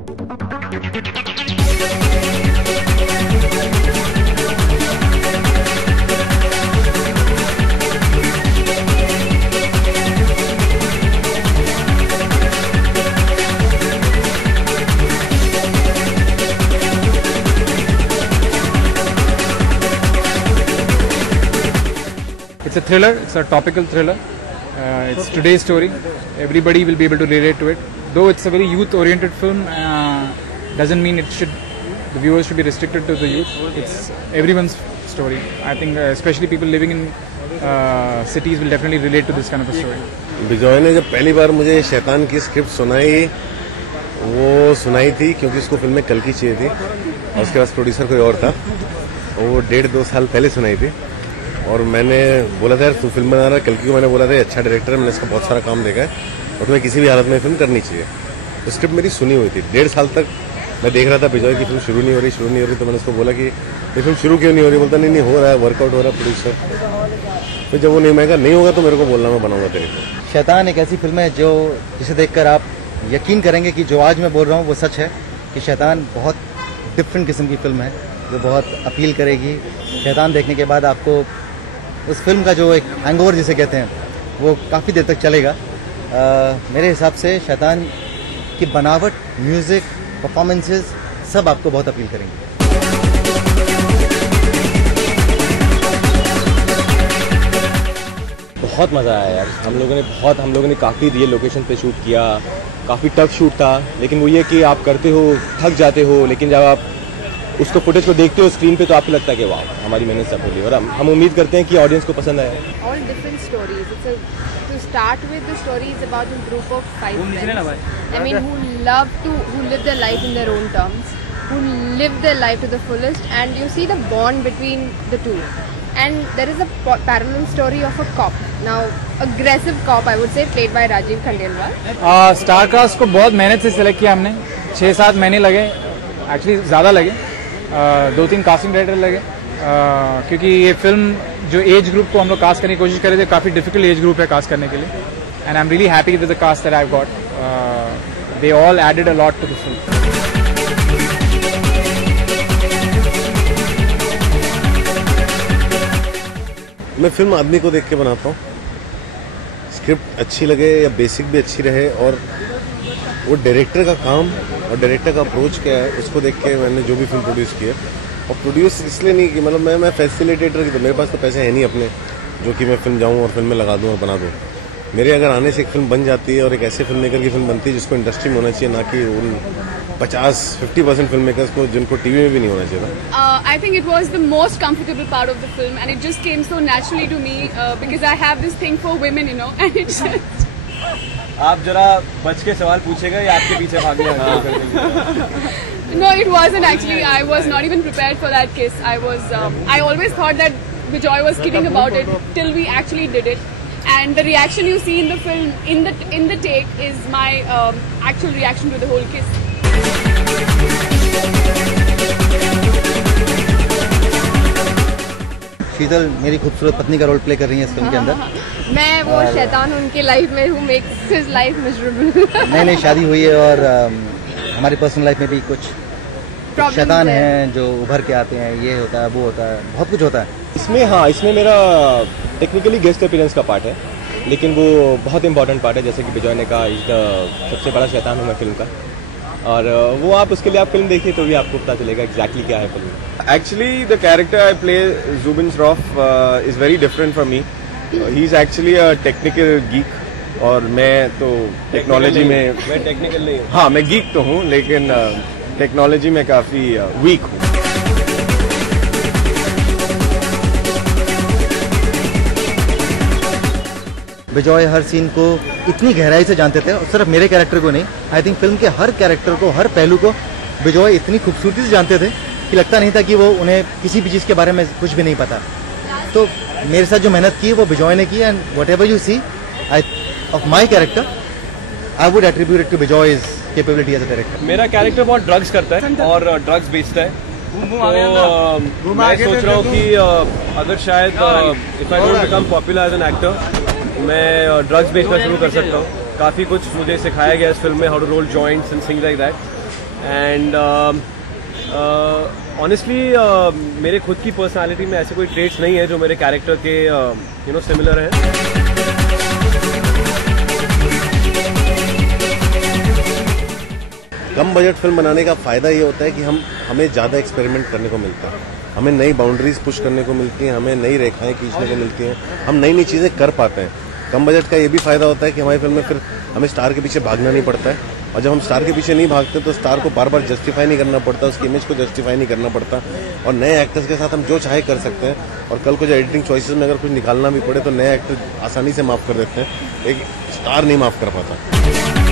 It's a thriller, it's a topical thriller. It's today's story. Everybody will be able to relate to it. Though it's a very youth-oriented film, doesn't mean the viewers should be restricted to the youth. It's everyone's story. I think especially people living in cities will definitely relate to this kind of a story. Bijoy ने जब पहली बार मुझे शैतान की script सुनाई थी क्योंकि उसको फिल्म में कल की चाहिए थी और उसके पास प्रोड्यूसर कोई और था। वो 1.5-2 साल पहले सुनाई थी और मैंने बोला था यार तू फिल्म बना रहा। कल की को मैंने बोला था अच्छा डायरेक्टर है, मैंने इसका बहुत सारा काम देखा है और तुम्हें किसी भी हालत में फिल्म करनी चाहिए। तो स्क्रिप्ट मेरी सुनी हुई थी। 1.5 साल तक मैं देख रहा था बिजॉय की फिल्म शुरू नहीं हो रही। तो मैंने उसको बोला कि ये फिल्म शुरू क्यों नहीं हो रही। बोलता नहीं हो रहा है, वर्कआउट हो रहा है प्रोड्यूसर। फिर जब वो नहीं होगा तो मेरे को बोलना, मैं बनाऊंगा तेरे को। शैतान एक ऐसी फिल्म है जिसे देखकर आप यकीन करेंगे कि जो आज मैं बोल रहा हूँ वो सच है कि शैतान बहुत डिफरेंट किस्म की फिल्म है जो बहुत अपील करेगी। शैतान देखने के बाद आपको उस फिल्म का जो एक हैंगओवर जिसे कहते हैं वो काफ़ी देर तक चलेगा। मेरे हिसाब से शैतान की बनावट, म्यूज़िक, परफॉर्मेंसेस सब आपको बहुत अपील करेंगे। बहुत मज़ा आया यार। हम लोगों ने काफ़ी रियल लोकेशन पे शूट किया। काफ़ी टफ शूट था, लेकिन वो ये कि आप करते हो, थक जाते हो, लेकिन जब आप उसको फुटेज को देखते हो स्क्रीन पे तो आपको लगता है कि वाह हमारी मेहनत सफल हुई। और हम उम्मीद करते हैं कि ऑडियंस को पसंद आए। All different stories. To start with, the story is about a group of 5 friends. I mean, who live their life in their own terms, who live their life to the fullest, and you see the bond between the two. And there is a parallel story of a cop. Now, aggressive cop, I would say, played by Rajiv Khandelwal. Star cast को बहुत मेहनत से select किया हमने। 6-7 महीने लगे, actually ज़्यादा लगे। 2-3 कास्टिंग डायरेक्टर लगे क्योंकि ये फिल्म जो एज ग्रुप को हम लोग कास्ट करने की कोशिश कर रहे थे, काफ़ी डिफिकल्ट एज ग्रुप है कास्ट करने के लिए। And I am really happy with the cast that I have got. They all added a lot to the film. मैं फिल्म आदमी को देख के बनाता हूँ। स्क्रिप्ट अच्छी लगे या बेसिक भी अच्छी रहे और वो डायरेक्टर का काम और डायरेक्टर का अप्रोच क्या है उसको देख के मैंने जो भी फिल्म प्रोड्यूस की है। और प्रोड्यूस इसलिए नहीं कि मतलब मैं फैसिलिटेटर की, तो मेरे पास तो पैसे है नहीं अपने जो कि मैं फिल्म जाऊँ और फिल्म में लगा दूँ और बना दूँ। मेरे अगर आने से एक फिल्म बन जाती है और एक ऐसे फिल्म मेकर की फिल्म बनती है जिसको इंडस्ट्री में होना चाहिए, ना कि उन 50-50% फिल्म मेकर्स को जिनको टीवी में भी नहीं होना चाहिए। I think it was the most comfortable part of the film and it just came so naturally to me because I have this thing for women, you know, and it's just... आप जरा बच के सवाल पूछेगा या आपके पीछे भागेगा? No, it wasn't actually. I was not even prepared for that kiss. I always thought that Bijoy was kidding about it till we actually did it. And the reaction you see in the film, in the take, is my actual reaction to the whole kiss. शीतल मेरी खूबसूरत पत्नी का role play कर रही है इस film के अंदर। मैं वो शैतान उनके लाइफ में हूँ, मेक्स हिज लाइफ मिजरेबल। नई शादी हुई है और हमारी पर्सनल लाइफ में भी कुछ शैतान हैं जो उभर के आते हैं। ये होता है, वो होता है, बहुत कुछ होता है इसमें मेरा टेक्निकली गेस्ट अपीयरेंस का पार्ट है, लेकिन वो बहुत इंपॉर्टेंट पार्ट है। जैसे कि बिजॉय ने कहा, सबसे बड़ा शैतान हूँ मैं फिल्म का। और वो आप उसके लिए आप फिल्म देखिए तो भी आपको पता चलेगा एग्जैक्टली क्या है film. Actually the character I play Zubin Shroff is very different from me. He is actually a technical geek और मैं तो टेक्नोलॉजी में, मैं टेक्निकल नहीं हूँ। हाँ, मैं गीक तो हूँ लेकिन टेक्नोलॉजी में काफी वीक हूँ। बिजॉय हर सीन को इतनी गहराई से जानते थे और सिर्फ मेरे कैरेक्टर को नहीं, आई थिंक फिल्म के हर कैरेक्टर को, हर पहलू को बिजॉय इतनी खूबसूरती से जानते थे कि लगता नहीं था कि वो उन्हें किसी भी चीज़ के बारे में कुछ भी नहीं पता। तो मेरे साथ जो मेहनत की वो बिजॉय ने की। And whatever you see of my character I would attribute it to Bijoy's capability as a director. मेरा कैरेक्टर बहुत ड्रग्स करता है और ड्रग्स बेचता है। तो मैं सोच रहा हूँ कि अगर शायद if I don't become popular as an actor मैं ड्रग्स बेचना शुरू कर सकता हूँ। काफ़ी कुछ मुझे सिखाया गया इस फिल्म में, how to roll joints and things like that. And honestly मेरे खुद की पर्सनालिटी में ऐसे कोई ट्रेट्स नहीं है जो मेरे कैरेक्टर के सिमिलर हैं। कम बजट फिल्म बनाने का फायदा ये होता है कि हमें ज़्यादा एक्सपेरिमेंट करने को मिलता है, हमें नई बाउंड्रीज पुश करने को मिलती हैं, हमें नई रेखाएं खींचने को मिलती हैं, हम नई नई चीज़ें कर पाते हैं। कम बजट का ये भी फायदा होता है कि हमारी फिल्म में फिर हमें स्टार के पीछे भागना नहीं पड़ता है, और जब हम स्टार के पीछे नहीं भागते तो स्टार को बार बार जस्टिफाई नहीं करना पड़ता, उसकी इमेज को जस्टिफाई नहीं करना पड़ता, और नए एक्टर्स के साथ हम जो चाहे कर सकते हैं। और कल को जो एडिटिंग चॉइसेस में अगर कुछ निकालना भी पड़े तो नए एक्टर आसानी से माफ़ कर देते हैं, एक स्टार नहीं माफ़ कर पाता।